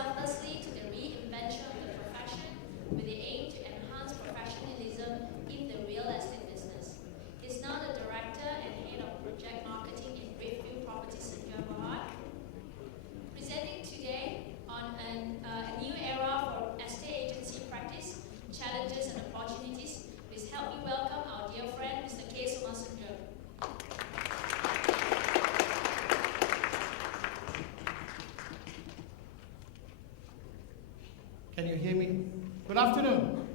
selflessly to the reinvention of the profession with the aim to enhance professionalism in the real estate business. He's now the Director and Head of Project Marketing in Redfield Properties in Johor. Presenting today on a new era for estate agency practice, challenges and opportunities, please help me welcome our dear friend, Mr. Soma. Can you hear me? Good afternoon.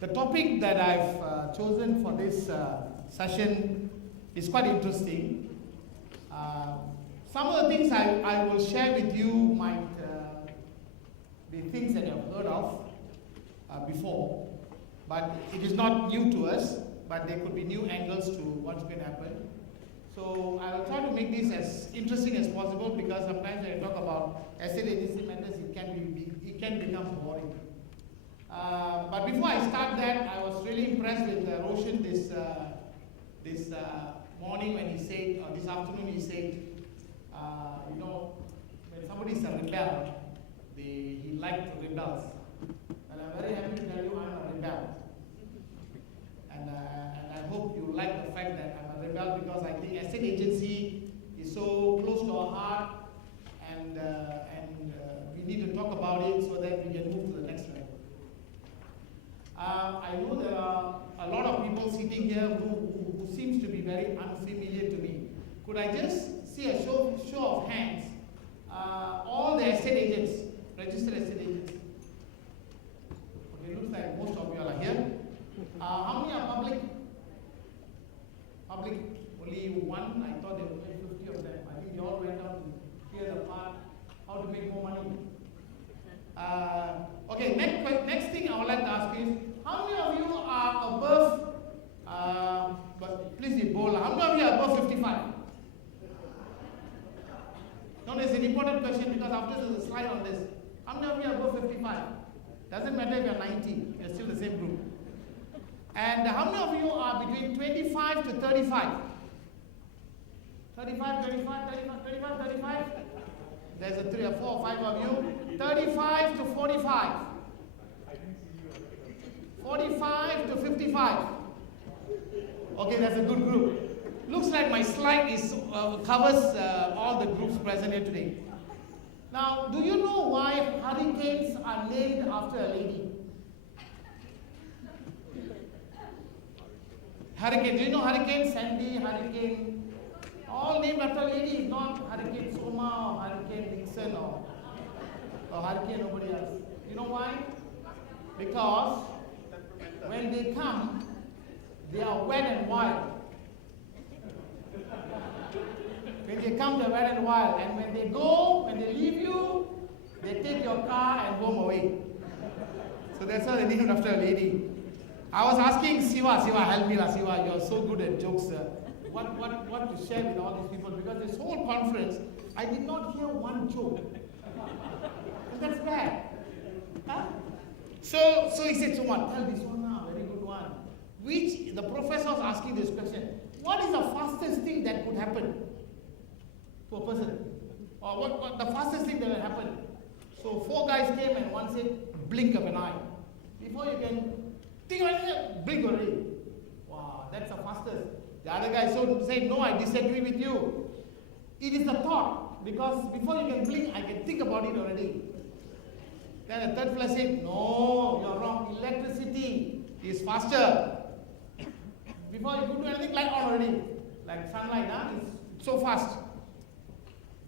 The topic that I've chosen for this session is quite interesting. Some of the things I will share with you might be things that you have heard of before, but it is not new to us, but there could be new angles to what's going to happen. So I will try to make this as interesting as possible, because sometimes when I talk about estate agency matters, it can become boring. But before I start that, I was really impressed with Roshan this morning when he said, or this afternoon he said, when somebody is a rebel, he liked rebels. And I'm very happy to tell you I'm a rebel. And I hope you like the fact that I'm a rebel, because I think estate agency is so close to our heart, and we need to talk about it so that we can move to the next level. I know there are a lot of people sitting here who seems to be very unfamiliar to me. Could I just see a show of hands? All the estate agents, registered estate agents. Okay, looks like most of you are here. How many are public? Public, only one. I thought there were 50 of them. I think they all went out to hear the part, how to make more money. Okay, next thing I would like to ask is, how many of you are above, but please be bold, how many of you are above 55? No, it's an important question, because after there's a slide on this. How many of you are above 55? Doesn't matter if you're 90, you're still the same group. And how many of you are between 25 to 35? 35, 35, 35, 35, 35? There's a 3 or 4 or 5 of you. 35 to 45. 45 to 55. Okay, that's a good group. Looks like my slide covers all the groups present here today. Now, do you know why hurricanes are named after a lady? Hurricane, do you know Hurricane Sandy, Hurricane, all named after a lady, not Hurricane Soma or Hurricane Nixon or Hurricane nobody else. You know why? Because when they come, they are wet and wild. When they come, they're wet and wild. And when they go, when they leave you, they take your car and home away. So that's why they named after a lady. I was asking Siva, help me, Siva, you're so good at jokes. What to share with all these people? Because this whole conference, I did not hear one joke. And that's bad. Huh? So he said, Soma, tell this one now, very good one. Which, the professor was asking this question, what is the fastest thing that could happen to a person? Or what the fastest thing that will happen? So 4 guys came and one said, blink of an eye. Before you can think of it, blink already. Wow, that's the fastest. The other guy said, no, I disagree with you. It is the thought, because before you can blink, I can think about it already. Then the third fellow said, no, you're wrong. Electricity is faster. Before you could do anything, light on already. Like sunlight, it's so fast.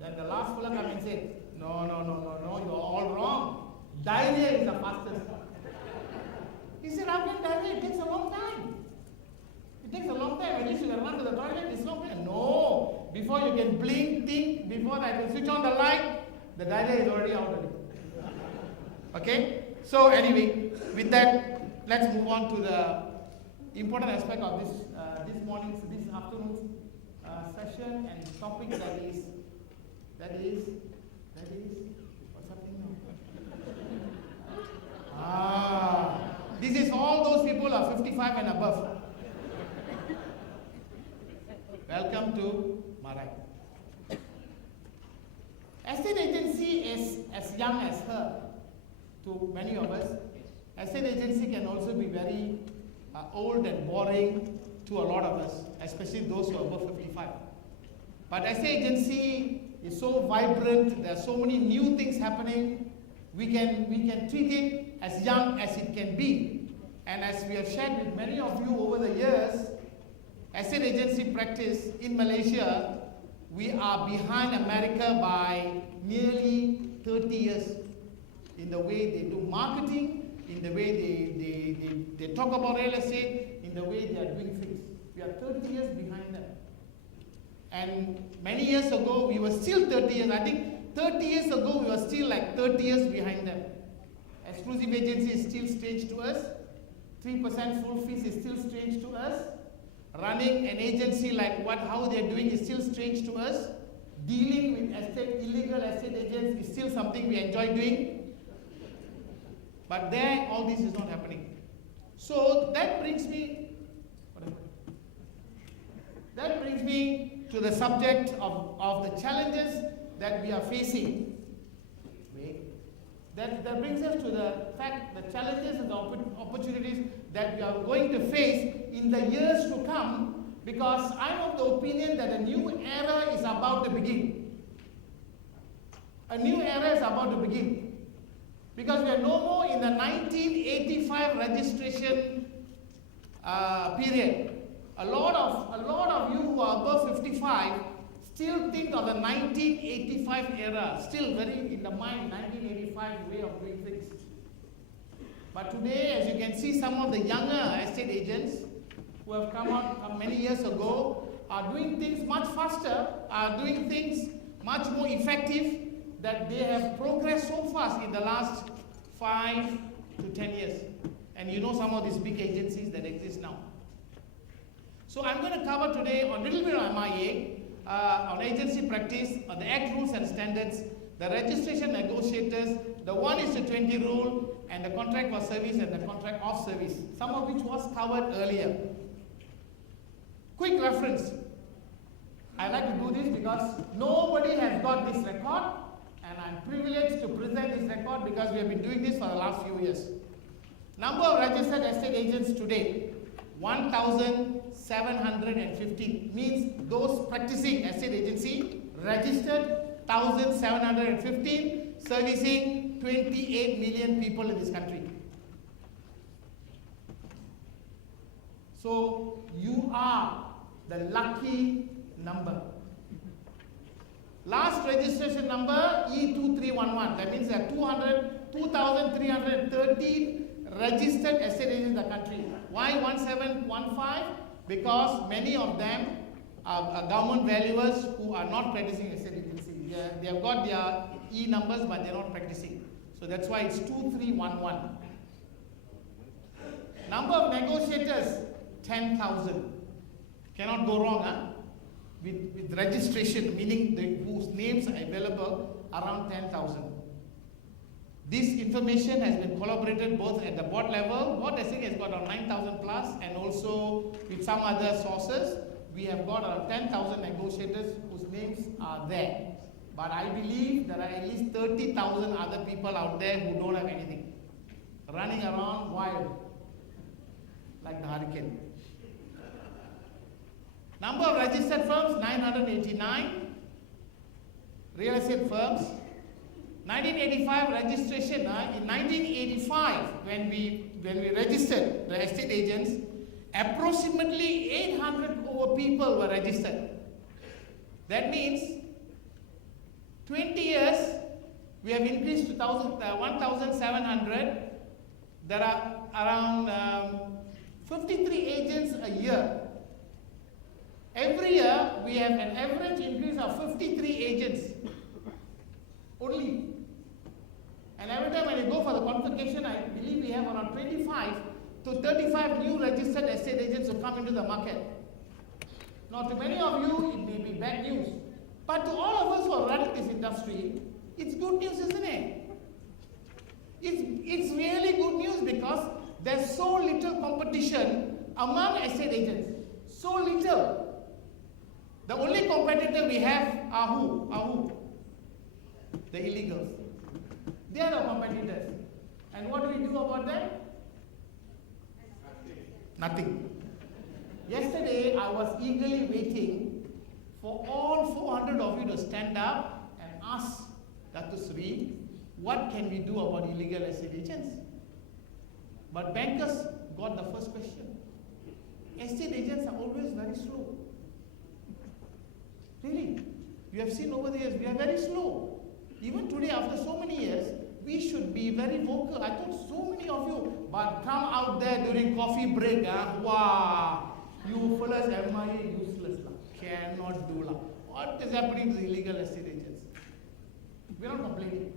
Then the last fellow came and said, no, you're all wrong. Diarrhea is the fastest. He said, how can diarrhea? It takes a long time. It takes a long time. At least you can run to the toilet, it's long time. No. Before you can blink, think, before I can switch on the light, the diarrhea is already out of it. Okay? So anyway, with that, let's move on to the important aspect of this this afternoon's session and topic that is what's happening now? This is all those people who are 55 and above. Welcome to MAREC. estate agency is as young as her to many of us. Estate agency can also be very old and boring to a lot of us, especially those who are above 55. But estate agency is so vibrant, there are so many new things happening. We can treat it as young as it can be. And as we have shared with many of you over the years, estate agency practice in Malaysia, we are behind America by nearly 30 years in the way they do marketing, in the way they talk about real estate, in the way they are doing things. We are 30 years behind them. And many years ago, we were still 30 years. I think 30 years ago, we were still like 30 years behind them. Exclusive agency is still strange to us. 3% full fees is still strange to us. Running an agency like how they're doing is still strange to us. Dealing with illegal estate agents is still something we enjoy doing. But there, all this is not happening. So that brings me to the subject of the challenges that we are facing. That brings us to the fact, the challenges and the opportunities that we are going to face in the years to come, because I'm of the opinion that a new era is about to begin. A new era is about to begin. Because we are no more in the 1985 registration period. A lot of you who are above 55 still think of the 1985 era, still very in the mind, 1985 way of doing things. But today, as you can see, some of the younger estate agents who have come out many years ago are doing things much faster, are doing things much more effective, that they have progressed so fast in the last 5 to 10 years. And you know some of these big agencies that exist now. So I'm going to cover today on a little bit on MIA, on agency practice, on the Act rules and standards, the registration negotiators, the 1:20 rule, and the contract for service and the contract of service, some of which was covered earlier. Quick reference. I like to do this because nobody has got this record, and I'm privileged to present this record because we have been doing this for the last few years. Number of registered estate agents today, 1,715, means those practicing estate agency registered 1,715, servicing 28 million people in this country. So you are the lucky number. Last registration number E2311, that means there are 2,313 registered estate agents in the country. Why 1715? Because many of them are government valuers who are not practicing estate agency. They have got their E numbers, but they're not practicing. So that's why it's 2311. Number of negotiators, 10,000. Cannot go wrong, huh? With registration, meaning whose names are available, around 10,000. This information has been collaborated both at the board level. Board I think has got around 9,000 plus, and also with some other sources. We have got around 10,000 negotiators whose names are there. But I believe there are at least 30,000 other people out there who don't have anything, running around wild, like the hurricane. Number of registered firms, 989. Real estate firms. 1985 registration. In 1985, when we registered the estate agents, approximately 800 over people were registered. That means 20 years, we have increased to 1,700. There are around 53 agents a year. Every year, we have an average increase of 53 agents only. And every time when you go for the convocation, I believe we have around 25 to 35 new registered estate agents who come into the market. Now, to many of you, it may be bad news. But to all of us who are running this industry, it's good news, isn't it? It's really good news because there's so little competition among estate agents. So little. The only competitor we have are who? the illegals. They are the competitors. And what do we do about them? Nothing. Yesterday, I was eagerly waiting for all 400 of you to stand up and ask Dr. Sri, what can we do about illegal estate agents? But bankers got the first question. Estate agents are always very slow. Really, you have seen over the years, we are very slow. Even today, after so many years, we should be very vocal. I thought so many of you, but come out there during coffee break, wow, you fellas MIA useless, cannot do. What is happening to the illegal estate agents? We are not complaining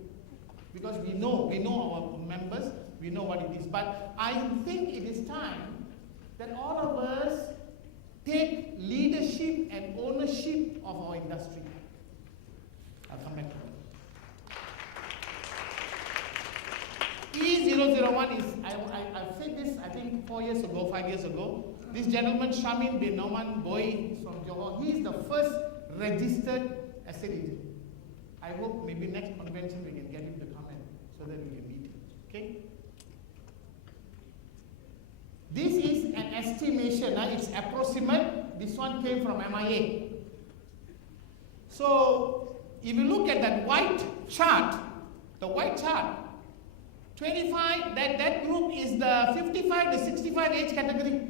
because we know our members, we know what it is. But I think it is time that all of us take leadership and ownership of our industry. I'll come back to that. E001 is, I've said this, I think 5 years ago. This gentleman, Shamin bin Noman Boy from Johor, he is the first registered estate agent. I hope maybe next convention we can get him to come in so that we can meet him. Okay? This is an estimation, it's approximate. This one came from MIA. So, if you look at that white chart, 25, that group is the 55 to 65 age category.